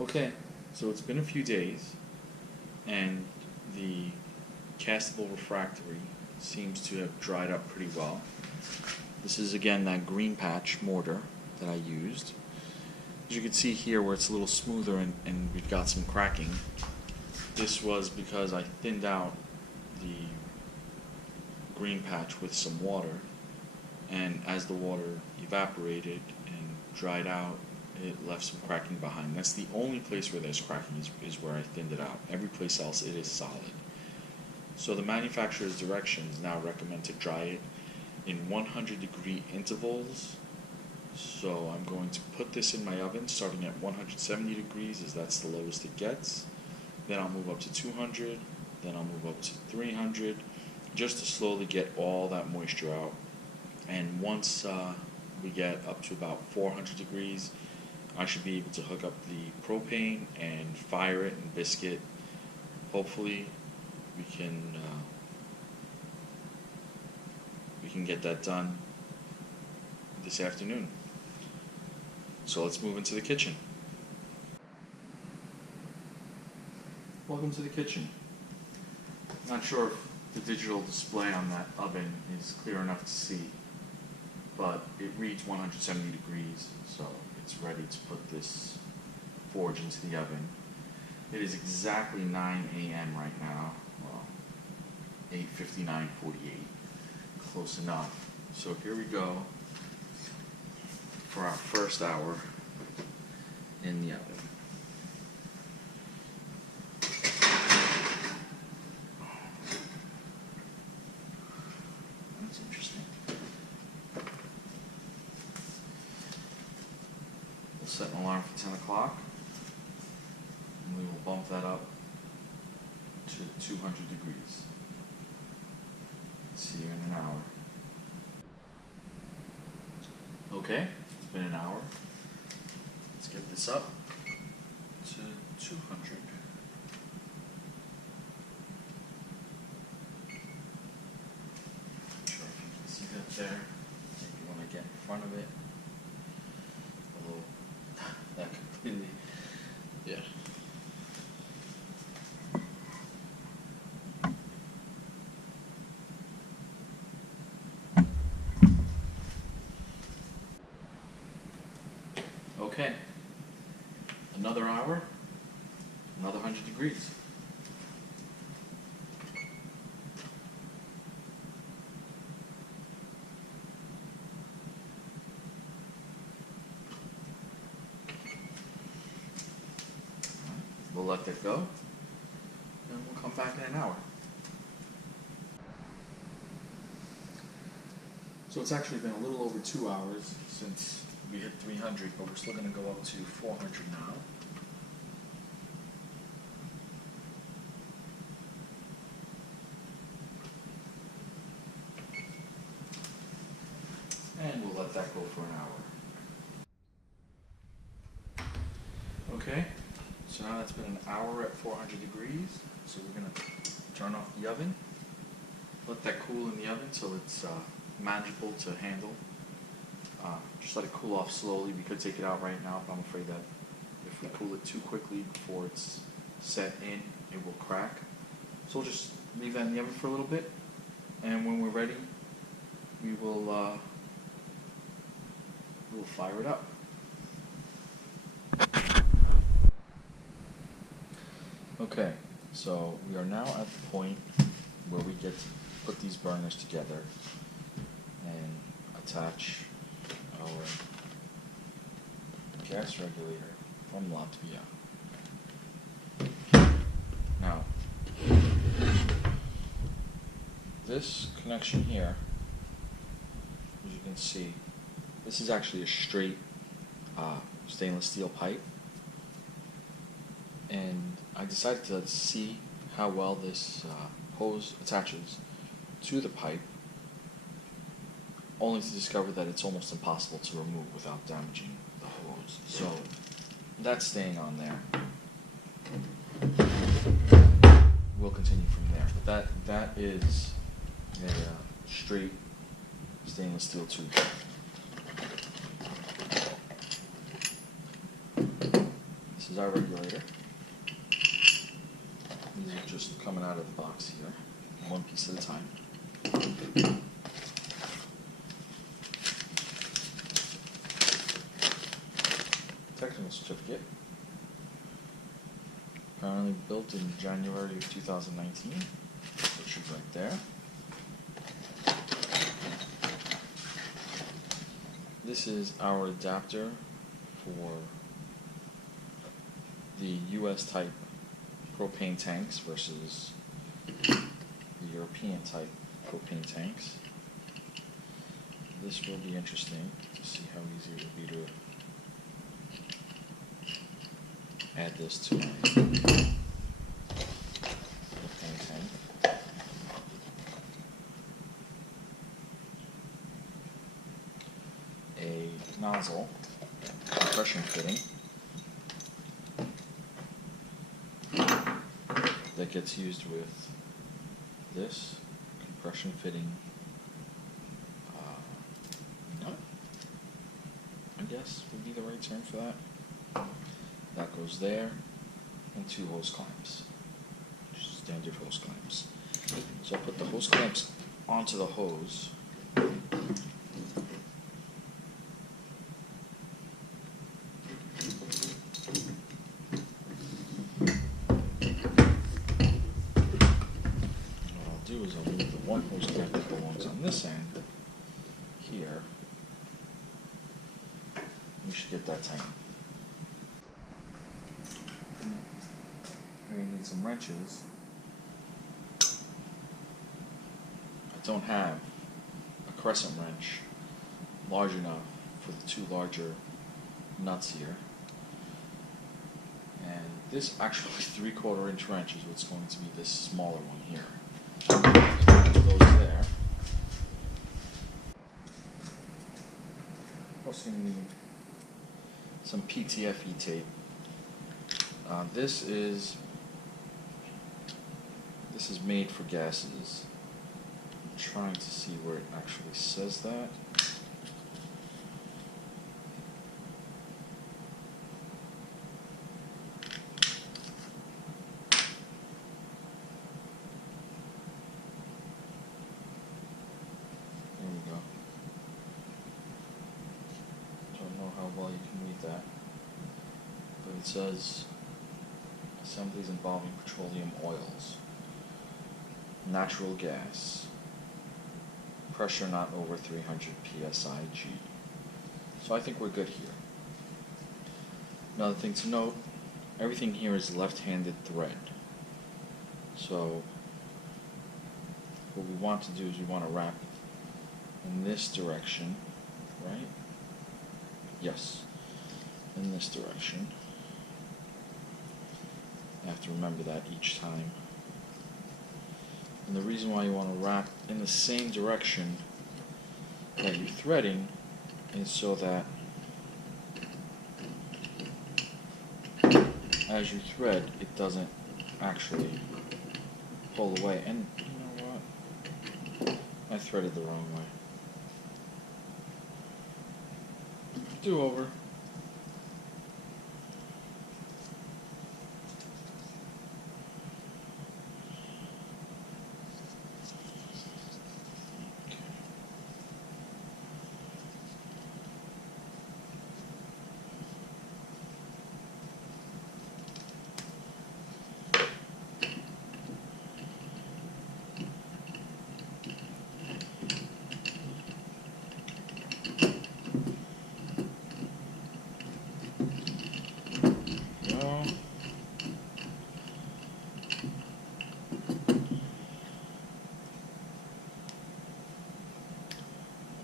Okay, so it's been a few days, and the castable refractory seems to have dried up pretty well. This is again that green patch mortar that I used. As you can see here where it's a little smoother and we've got some cracking, this was because I thinned out the green patch with some water, and as the water evaporated and dried out, it left some cracking behind. That's the only place where there's cracking is where I thinned it out. Every place else it is solid. So the manufacturer's directions now recommend to dry it in 100-degree intervals. So I'm going to put this in my oven starting at 170 degrees, as that's the lowest it gets. Then I'll move up to 200, then I'll move up to 300, just to slowly get all that moisture out. And once we get up to about 400 degrees, I should be able to hook up the propane and fire it and biscuit. Hopefully we can get that done this afternoon. So let's move into the kitchen. Welcome to the kitchen. Not sure if the digital display on that oven is clear enough to see, but it reads 170 degrees, so it's ready to put this forge into the oven. It is exactly 9 a.m. right now. Well, 8:59:48. Close enough. So here we go for our first hour in the oven. That's interesting. We'll set an alarm for 10 o'clock, and we will bump that up to 200 degrees. See you in an hour. Okay, it's been an hour. Let's get this up to 200. Not sure if you can see that there. Maybe when I get in front of it. Although, that completely, yeah. Okay, another hour, another 100 degrees. We'll let that go, and we'll come back in an hour. So it's actually been a little over 2 hours since we hit 300, but we're still going to go up to 400 now. And we'll let that go for an hour. Okay, so now that's been an hour at 400 degrees. So we're going to turn off the oven, let that cool in the oven so it's manageable to handle. Just let it cool off slowly. We could take it out right now, but I'm afraid that if we cool it too quickly before it's set in, it will crack. So we'll just leave that in the oven for a little bit, and when we're ready, we will we'll fire it up. Okay, so we are now at the point where we get to put these burners together and attach our gas regulator from Latvia. Now, this connection here, as you can see, this is actually a straight stainless steel pipe, and I decided to see how well this hose attaches to the pipe, only to discover that it's almost impossible to remove without damaging the hose. So that's staying on there. We'll continue from there. But that is a straight stainless steel tube. This is our regulator. These are just coming out of the box here, one piece at a time. Technical certificate. Apparently built in January of 2019, which is right there. This is our adapter for the US type propane tanks versus the European type propane tanks. This will be interesting to see how easy it will be to add this to my propane tank. A nozzle compression fitting that gets used with this compression fitting nut, I guess would be the right term for that. That goes there, and 2 hose clamps, standard hose clamps. So I'll put the hose clamps onto the hose. Is I'll move the one hose clamp that belongs on this end here. We should get that tight. We're going to need some wrenches. I don't have a crescent wrench large enough for the 2 larger nuts here. And this actually 3/4 inch wrench is what's going to be this smaller one here. Those there. Also going to need some PTFE tape. This is made for gases. I'm trying to see where it actually says that. Well, you can read that, but it says assemblies involving petroleum oils, natural gas, pressure not over 300 psi-G. So I think we're good here. Another thing to note, everything here is left-handed thread. So what we want to do is we want to wrap in this direction, right? Yes, in this direction. You have to remember that each time. And the reason why you want to wrap in the same direction that you're threading is so that as you thread, it doesn't actually pull away. And you know what? I threaded the wrong way. Do over.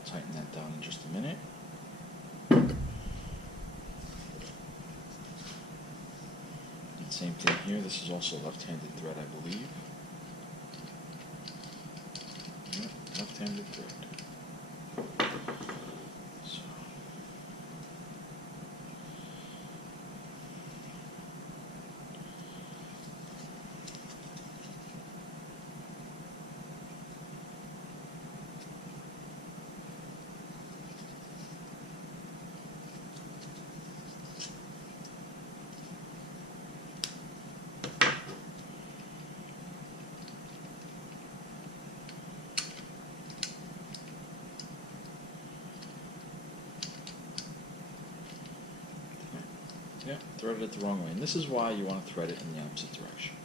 Tighten that down in just a minute. And same thing here. This is also left-handed thread, I believe. Yep, left-handed thread. So. Yeah, threaded it the wrong way. And this is why you want to thread it in the opposite direction.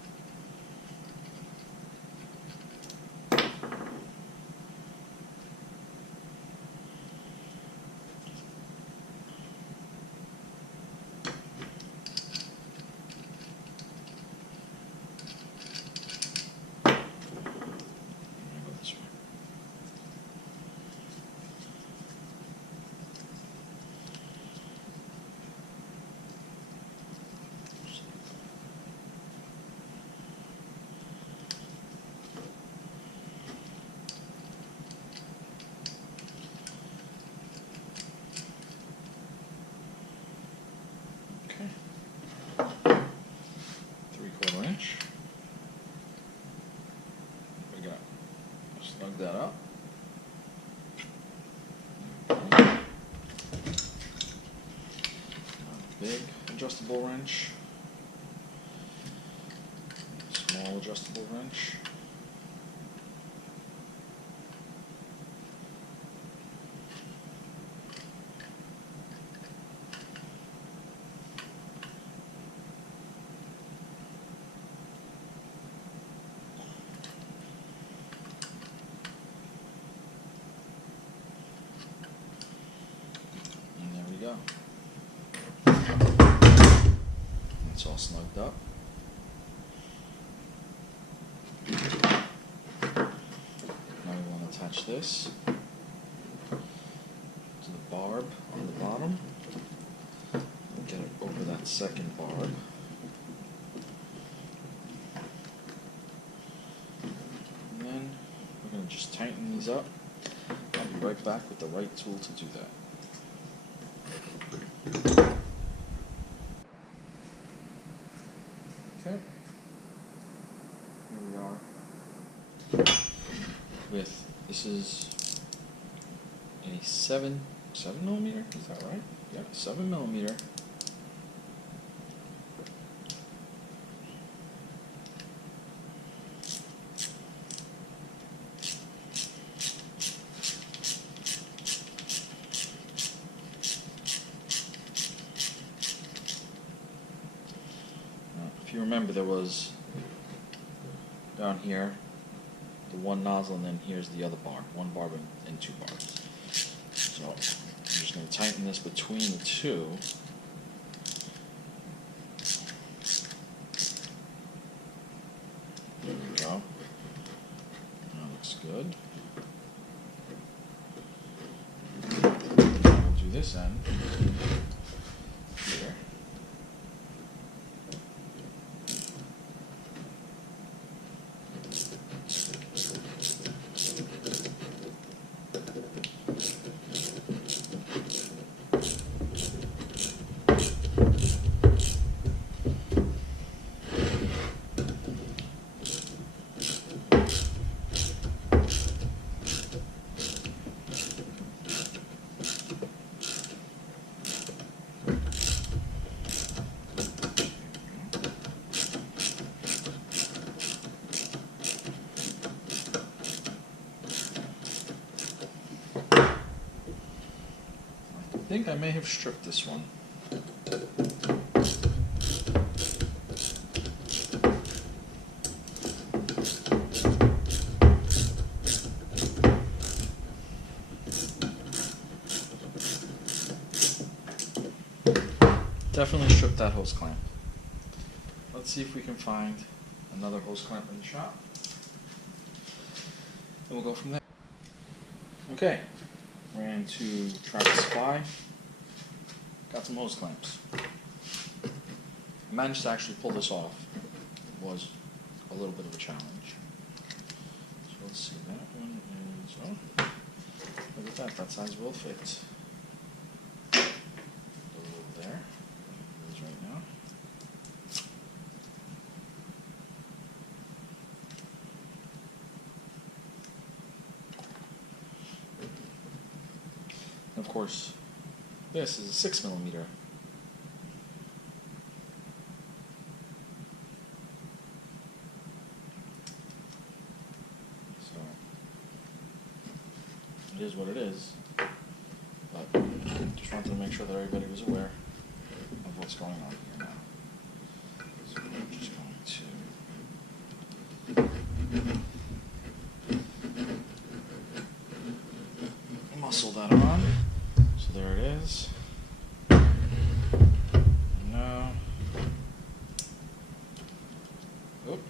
Okay. 3/4 inch. We got snug that up. Big adjustable wrench. Small adjustable wrench. Go. It's all snugged up. Now we want to attach this to the barb on the bottom and get it over that second barb. And then we're going to just tighten these up. I'll be right back with the right tool to do that. Okay, here we are with, this is a 7 millimeter, is that right? Yeah, 7 millimeter. If you remember, there was down here the one nozzle, and then here's the other barb, one barb and two barbs. So I'm just going to tighten this between the two. There we go. That looks good. We'll do this end here. I think I may have stripped this one. Definitely stripped that hose clamp. Let's see if we can find another hose clamp in the shop, and we'll go from there. Okay, ran to Tractor Supply, got some hose clamps. I managed to actually pull this off. It was a little bit of a challenge. So let's see, that one is, oh, look at that size will fit. A little there, it is right now. And of course, this is a 6 millimeter. So it is what it is. But just wanted to make sure that everybody was aware of what's going on here now. So we're just going to muscle that on. So there it is. And now, oop.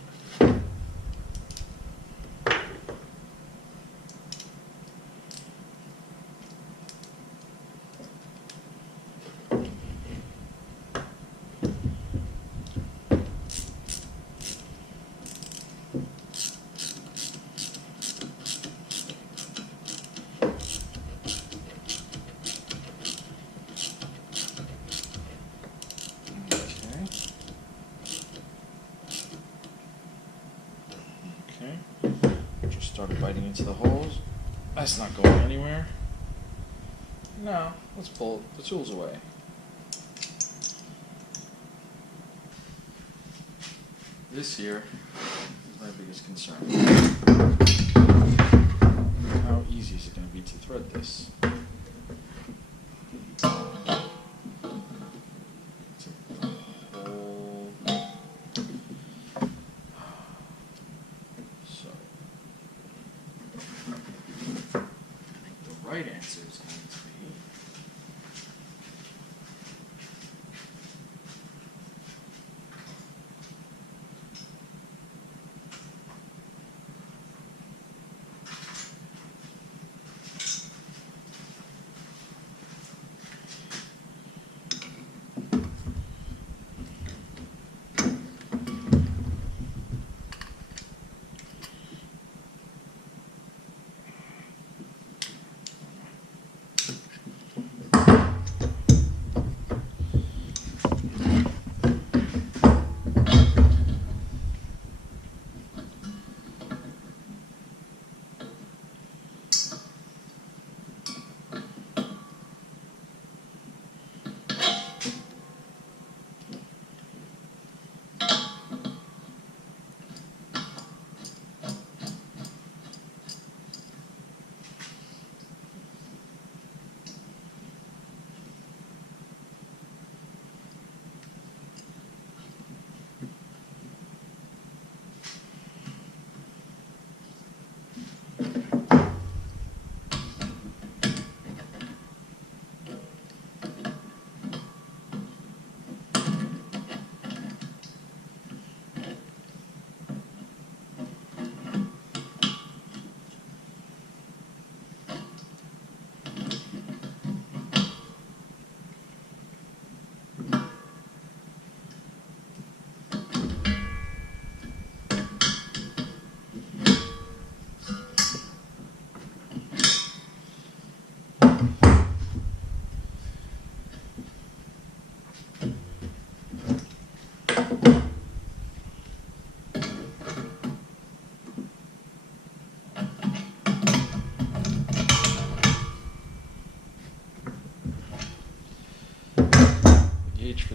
Just started biting into the holes. That's not going anywhere. No, let's pull the tools away. This here is my biggest concern. How easy is it going to be to thread this? Right answer is going to be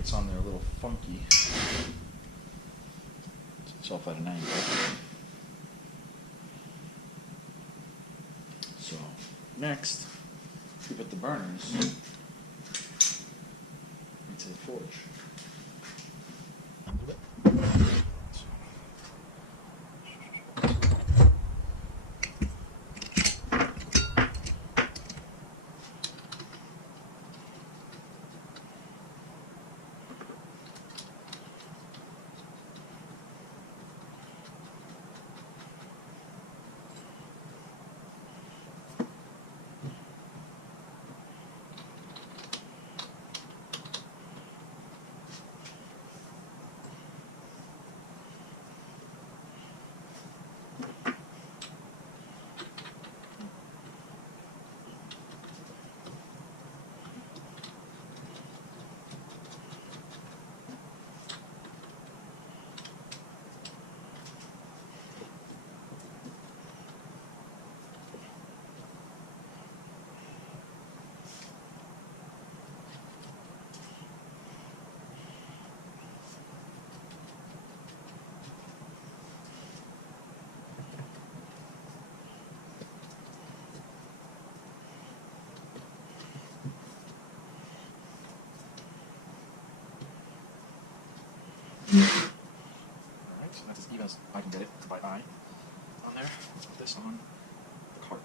fits on there a little funky. It's off at an angle. So next, we put the burners into the forge. Alright, so that's as even as I can get it by eye on there. Let's put this on the cart.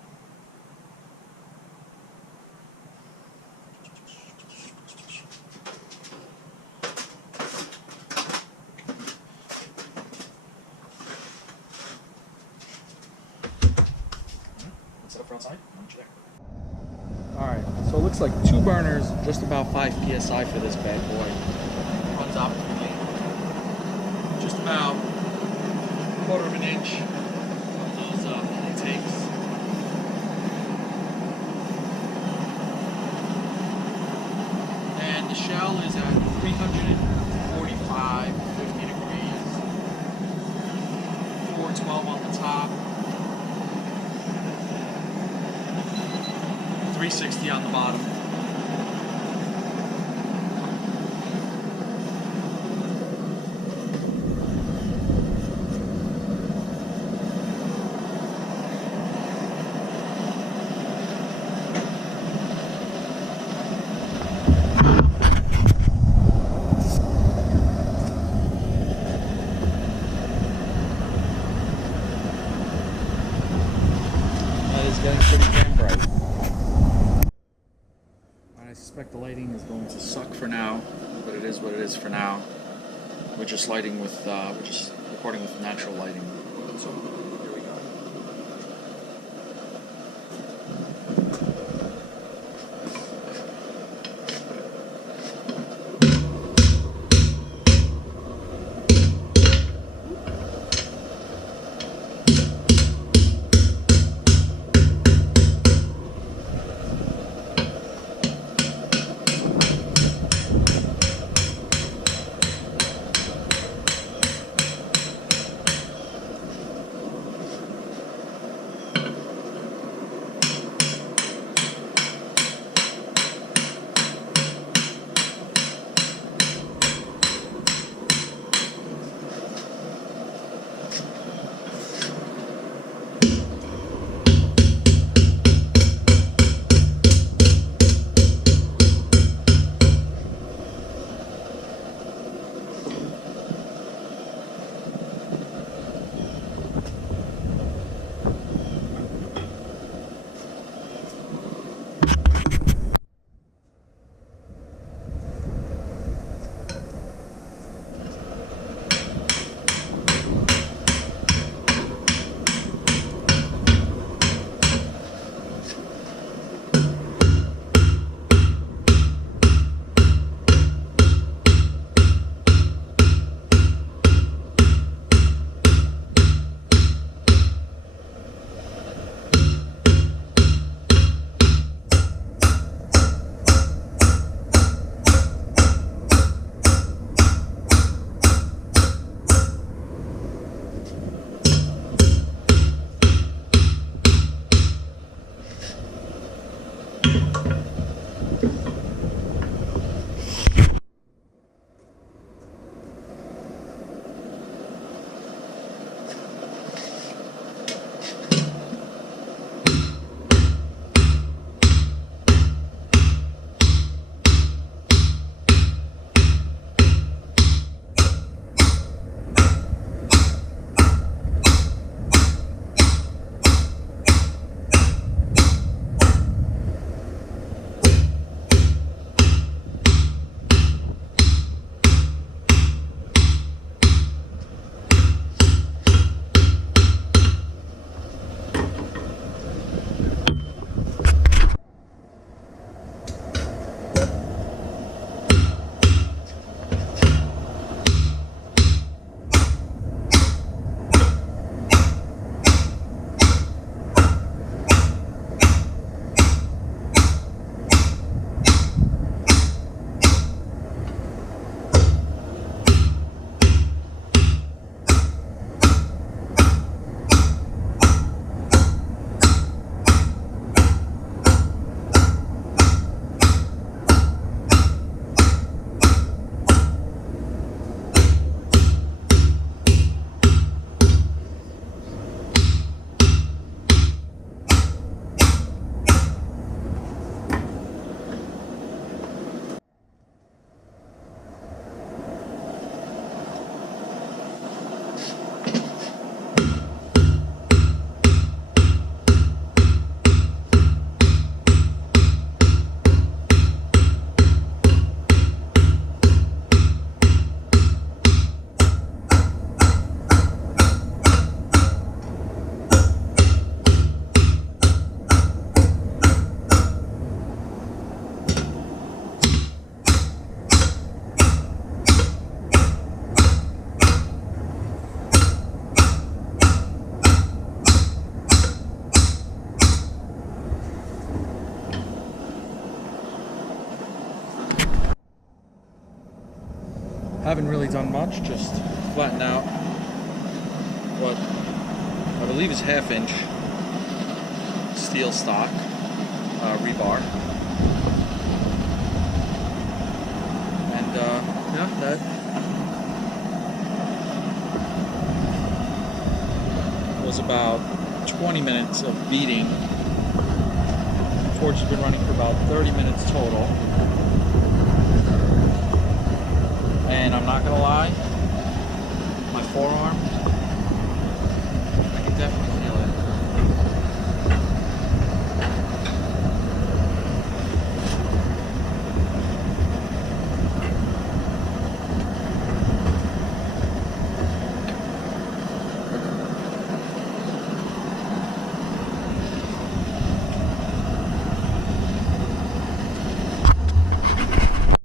Let's set up for outside. I'll meet you there. Alright, so it looks like 2 burners, just about 5 psi for this bad boy. Runs optimally. Just about 1/4 of an inch of those intakes. And the shell is at 345, 50 degrees. 412 on the top. 360 on the bottom. That is getting pretty damn bright. I suspect the lighting is going to suck for now, but it is what it is for now. We're just lighting with, we're just recording with natural lighting. So here we go. Haven't really done much, just flattened out what I believe is 1/2 inch steel stock rebar. And yeah, that was about 20 minutes of beating. Forge has been running for about 30 minutes total. And I'm not gonna lie, my forearm, I can definitely